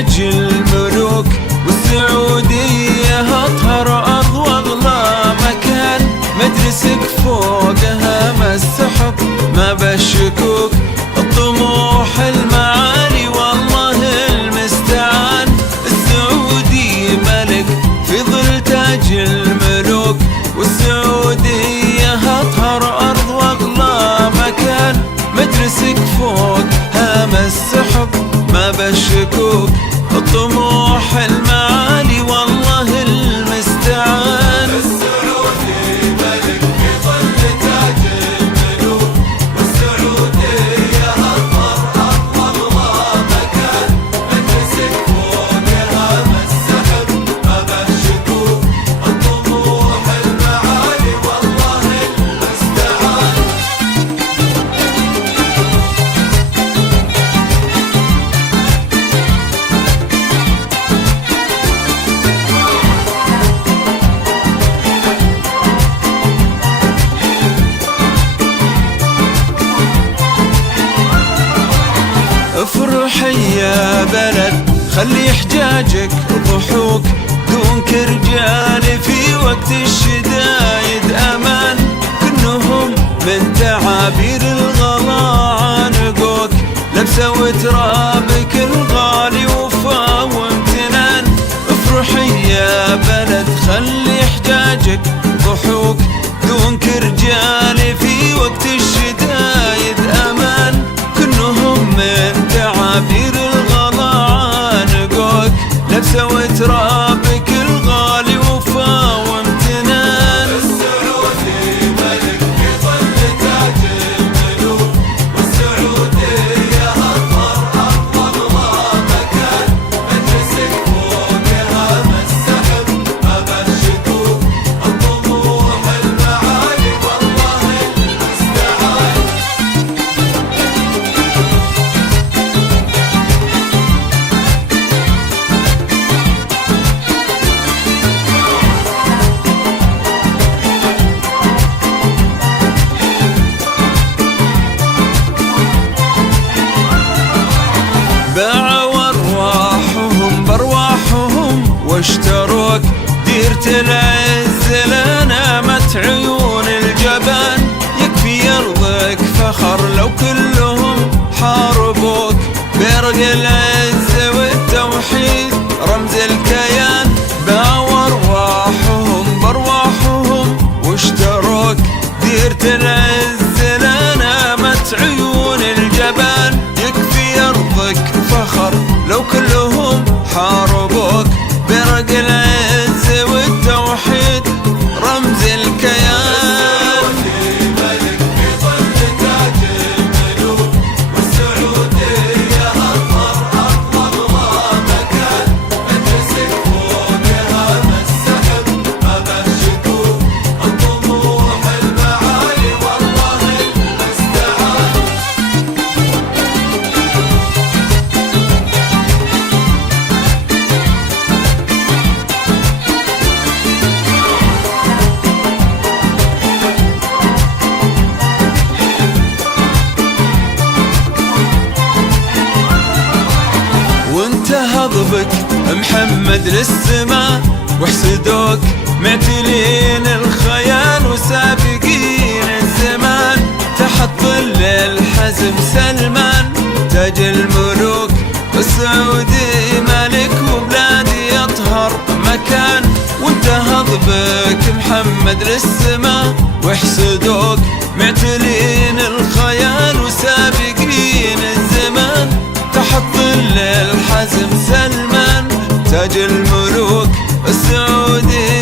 تاج الملوك، والسعودية أطهر أرض وأغلى مكان، مدرسك فوقها ما السحب ما بالشكوك، الطموح المعالي والله المستعان، السعودي ملك في ظل تاج الملوك، والسعودية أطهر أرض وأغلى مكان، مدرسك فوق هام السحب ما بالشكوك، الطموح المعالي والله المستعان. السعودي ملك في ظل تاج الملوك، والسعودية أطهر أرض وأغلى مكان، مدرسك فوق هام السحب ما بالشكوك، الطموح المعالي والله المستعان. افرحي يا بلد خلي حجاجك ضحوك، دونك رجال في وقت الشدايد امان، كنهم من تعابير الغلا عانقوك، لبسه وترابك الغالي وفا وامتنان. افرحي يا بلد خلي حجاجك ضحوك، دونك رجال في وقت الشدايد امان، كنهم من تعابير الغلا عانقوك، لبسه وترابك الغالي وفا وامتنان. السعودي ملك في ظل تاج الملوك، والسعودية أطهر أرض وأغلى مكان، مدرسك فوق هام السحب ما بالشكوك، الطموح المعالي والله المستعان. باعوا أرواحهم بأرواحهم واشتروك، ديرة العز لنامت عيون الجبان، يكفي يرضك فخر لو كلهم حاربوك، برق العز والتوحيد رمز الكيان، باعوا أرواحهم بأرواحهم واشتروك، ديرة العز لنامت عيون الجبان، يكفي يرضك فخر لو كلهم حاربوك، برق العز والتوحيد رمز الكيان. السعودي ملك في ظل تاج الملوك، والسعودية أطهر أرض وأغلى مكان، مدرسك فوق هام السحب ما بالشكوك، الطموح المعالي والله المستعان. وانتهى ضبك محمد للسما، وحسدوك معتلين الخيال وسابقين الزمان، تحت ظل الحزم سلمان تاج الملوك، السعودي ملك وبلادي أطهر مكان، وانتهى ضبك محمد للسما، وحسدوك معتلين الخيال وسابقين الزمان، تحت ظل الحزم سلمان تاج الملوك، السعودي